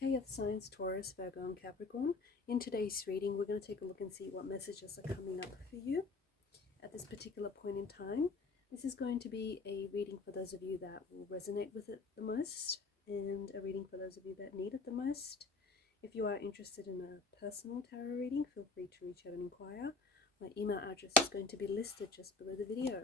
Hey Earth signs, Taurus, Virgo and Capricorn. In today's reading, we're going to take a look and see what messages are coming up for you at this particular point in time. This is going to be a reading for those of you that will resonate with it the most, and a reading for those of you that need it the most. If you are interested in a personal tarot reading, feel free to reach out and inquire. My email address is going to be listed just below the video.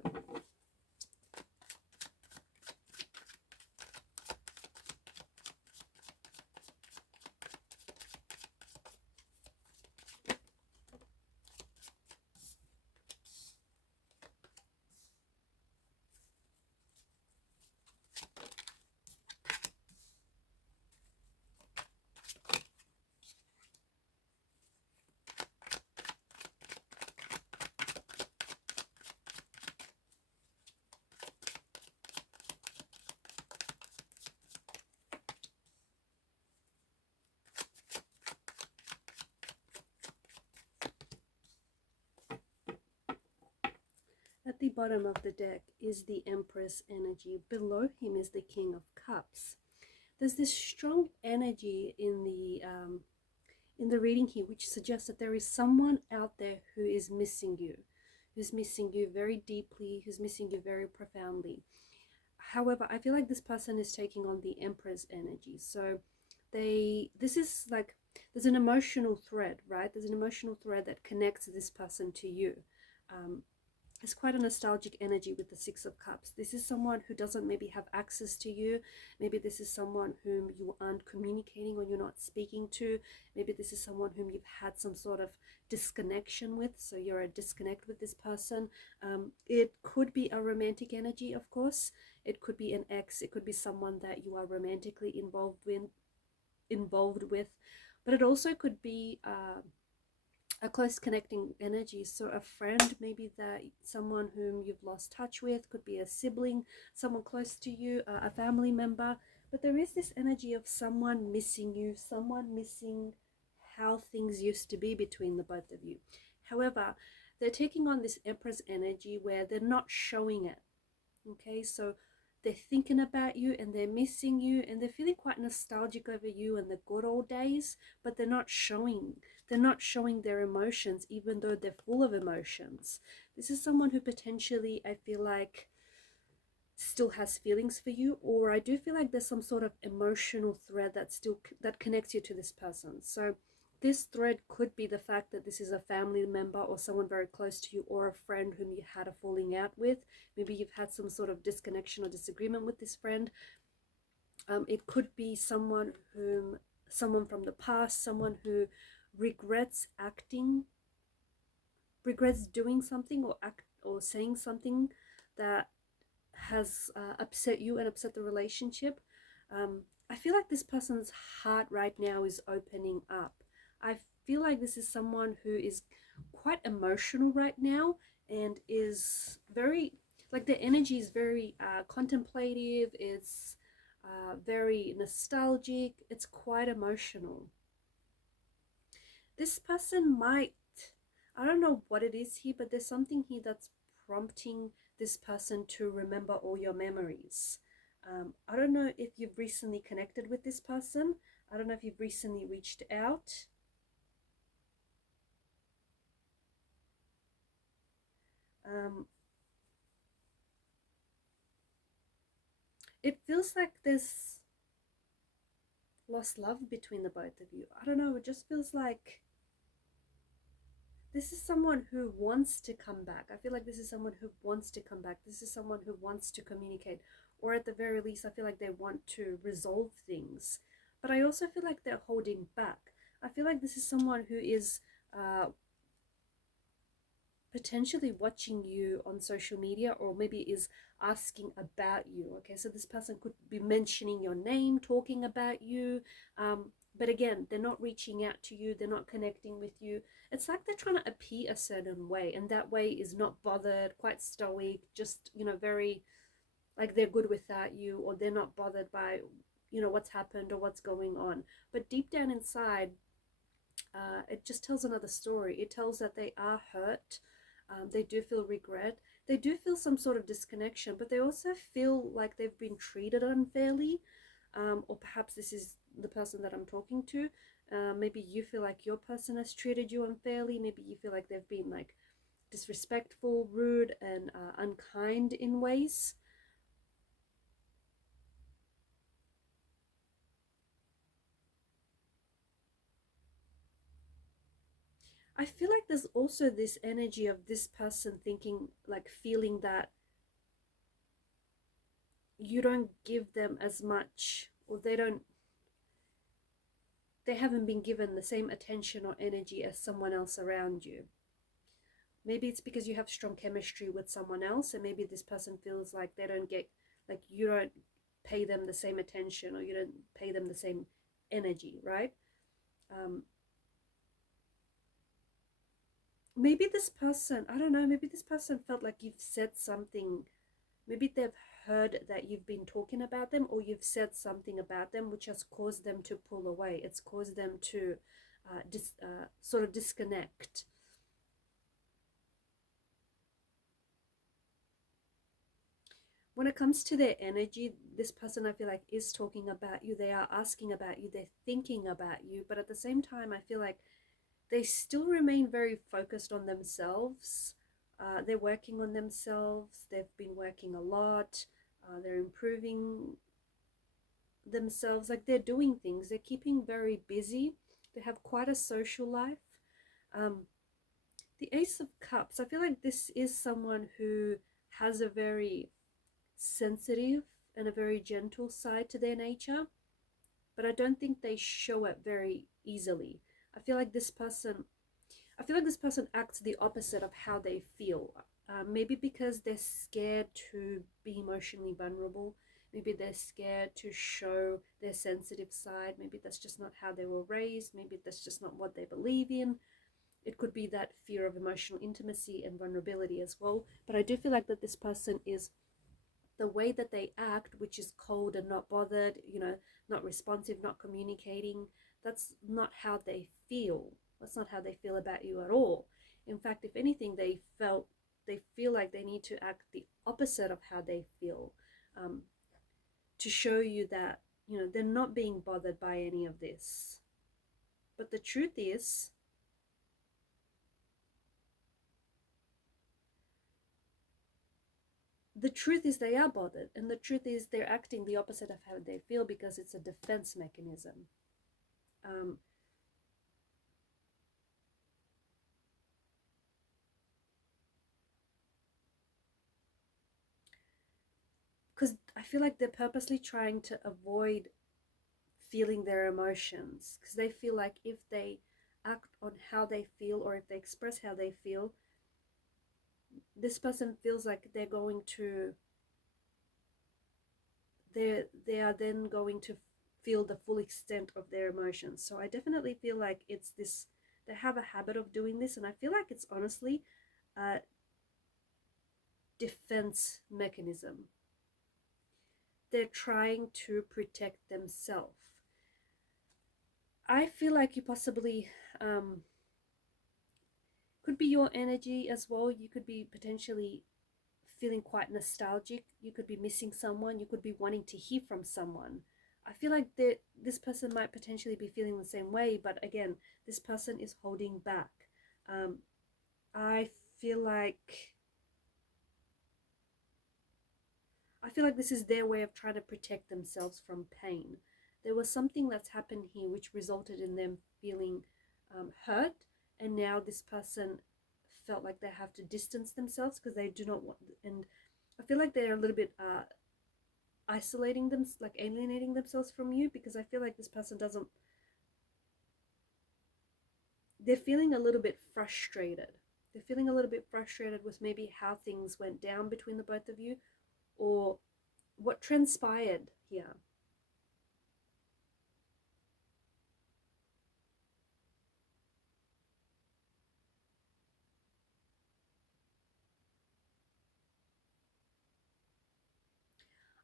At the bottom of the deck is the Empress energy. Below him is the King of Cups. There's this strong energy in the reading here, which suggests that there is someone out there who is missing you, who's missing you very deeply, who's missing you very profoundly. However, I feel like this person is taking on the Empress energy. So this is like, there's an emotional thread, right? There's an emotional thread that connects this person to you. It's quite a nostalgic energy with the Six of Cups. This is someone who doesn't maybe have access to you. Maybe this is someone whom you aren't communicating or you're not speaking to. Maybe this is someone whom you've had some sort of disconnection with. So you're a disconnect with this person. It could be a romantic energy, of course. It could be an ex. It could be someone that you are romantically involved with. But it also could be a close connecting energy. So a friend, maybe that someone whom you've lost touch with, could be a sibling, someone close to you, a family member. But there is this energy of someone missing you, someone missing how things used to be between the both of you. However, they're taking on this Empress energy where they're not showing it. Okay, so they're thinking about you and they're missing you and they're feeling quite nostalgic over you and the good old days, but they're not showing their emotions, even though they're full of emotions. This is someone who potentially, I feel like, still has feelings for you, or I do feel like there's some sort of emotional thread that connects you to this person. So this thread could be the fact that this is a family member or someone very close to you, or a friend whom you had a falling out with. Maybe you've had some sort of disconnection or disagreement with this friend. It could be someone from the past, someone who regrets doing something or saying something that has upset you and upset the relationship. I feel like this person's heart right now is opening up. I feel like this is someone who is quite emotional right now and is very, like, their energy is very contemplative. It's very nostalgic. It's quite emotional. This person might, I don't know what it is here, but there's something here that's prompting this person to remember all your memories. I don't know if you've recently connected with this person. I don't know if you've recently reached out. It feels like there's lost love between the both of you. I don't know, it just feels like this is someone who wants to come back. I feel like this is someone who wants to come back. This is someone who wants to communicate, or at the very least, I feel like they want to resolve things. But I also feel like they're holding back. I feel like this is someone who is potentially watching you on social media, or maybe is asking about you. Okay, so this person could be mentioning your name, talking about you, but again, they're not reaching out to you, they're not connecting with you. It's like they're trying to appear a certain way, and that way is not bothered, quite stoic, just, very like they're good without you, or they're not bothered by, what's happened or what's going on. But deep down inside, it just tells another story. It tells that they are hurt. They do feel regret. They do feel some sort of disconnection, but they also feel like they've been treated unfairly. Or perhaps this is the person that I'm talking to. Maybe you feel like your person has treated you unfairly. Maybe you feel like they've been like disrespectful, rude, and unkind in ways. I feel like there's also this energy of this person thinking, like feeling that you don't give them as much, or they haven't been given the same attention or energy as someone else around you. Maybe it's because you have strong chemistry with someone else, and maybe this person feels like they don't get, like you don't pay them the same attention, or you don't pay them the same energy, right? Maybe this person, I don't know, maybe this person felt like you've said something. Maybe they've heard that you've been talking about them, or you've said something about them which has caused them to pull away. It's caused them to sort of disconnect. When it comes to their energy, this person I feel like is talking about you. They are asking about you. They're thinking about you. But at the same time, I feel like they still remain very focused on themselves. They're working on themselves. They've been working a lot. They're improving themselves. Like they're doing things. They're keeping very busy. They have quite a social life. The Ace of Cups, I feel like this is someone who has a very sensitive and a very gentle side to their nature, but I don't think they show it very easily. I feel like this person acts the opposite of how they feel. Maybe because they're scared to be emotionally vulnerable. Maybe they're scared to show their sensitive side. Maybe that's just not how they were raised. Maybe that's just not what they believe in. It could be that fear of emotional intimacy and vulnerability as well. But I do feel like that this person is, the way that they act, which is cold and not bothered, not responsive, not communicating, that's not how they feel. That's not how they feel about you at all. In fact, if anything, they feel like they need to act the opposite of how they feel, to show you that, they're not being bothered by any of this. But the truth is, they are bothered, and the truth is they're acting the opposite of how they feel because it's a defense mechanism. Because I feel like they're purposely trying to avoid feeling their emotions, because they feel like if they act on how they feel, or if they express how they feel, this person feels like they're going to, they are then going to feel the full extent of their emotions. So I definitely feel like it's this, they have a habit of doing this, and I feel like it's honestly a defense mechanism. They're trying to protect themselves. I feel like you possibly could be your energy as well. You could be potentially feeling quite nostalgic. You could be missing someone. You could be wanting to hear from someone. I feel like this person might potentially be feeling the same way, but again, this person is holding back. I feel like this is their way of trying to protect themselves from pain. There was something that's happened here which resulted in them feeling hurt, and now this person felt like they have to distance themselves because they do not want, and I feel like they're a little bit isolating them, like alienating themselves from you, because I feel like this person doesn't, they're feeling a little bit frustrated. They're feeling a little bit frustrated with maybe how things went down between the both of you, or what transpired here.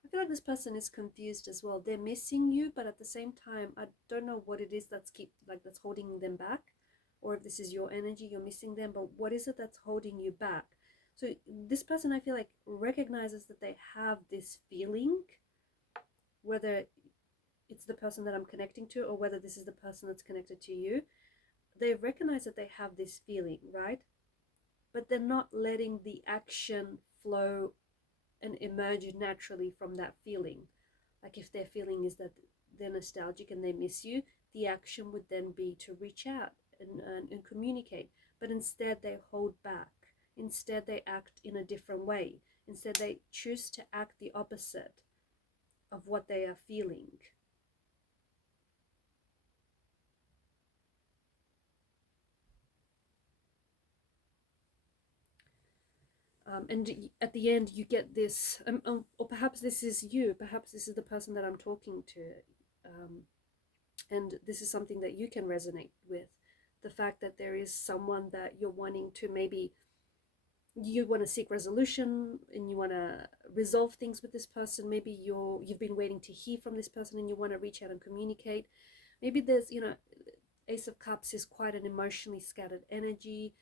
I feel like this person is confused as well. They're missing you, but at the same time, I don't know what it is that's holding them back, or if this is your energy, you're missing them. But what is it that's holding you back? So this person, I feel like, recognizes that they have this feeling, whether it's the person that I'm connecting to, or whether this is the person that's connected to you, they recognize that they have this feeling, right? But they're not letting the action flow and emerge naturally from that feeling. Like if their feeling is that they're nostalgic and they miss you, the action would then be to reach out and communicate. But instead they hold back. Instead they act in a different way. Instead they choose to act the opposite of what they are feeling. And at the end you get this, or perhaps this is you, perhaps this is the person that I'm talking to, and this is something that you can resonate with. The fact that there is someone that you're wanting to, maybe you want to seek resolution and you want to resolve things with this person. Maybe you've been waiting to hear from this person and you want to reach out and communicate. Maybe there's, Ace of Cups is quite an emotionally scattered energy.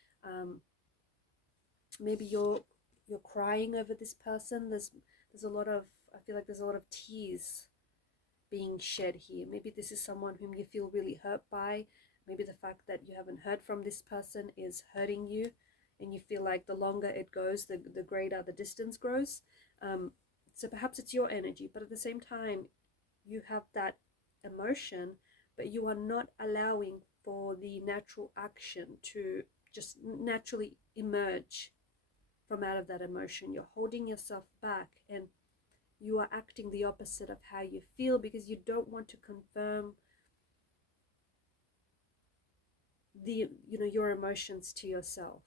Maybe you're crying over this person. There's a lot of, I feel like there's a lot of tears being shed here. Maybe this is someone whom you feel really hurt by. Maybe the fact that you haven't heard from this person is hurting you, and you feel like the longer it goes, the greater the distance grows. So perhaps it's your energy, but at the same time, you have that emotion, but you are not allowing for the natural action to just naturally emerge from out of that emotion. You're holding yourself back, and you are acting the opposite of how you feel because you don't want to confirm your emotions to yourself.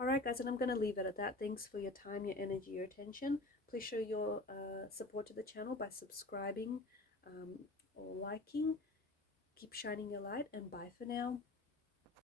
All right, guys, and I'm going to leave it at that. Thanks for your time, your energy, your attention. Please show your support to the channel by subscribing or liking. Keep shining your light, and bye for now.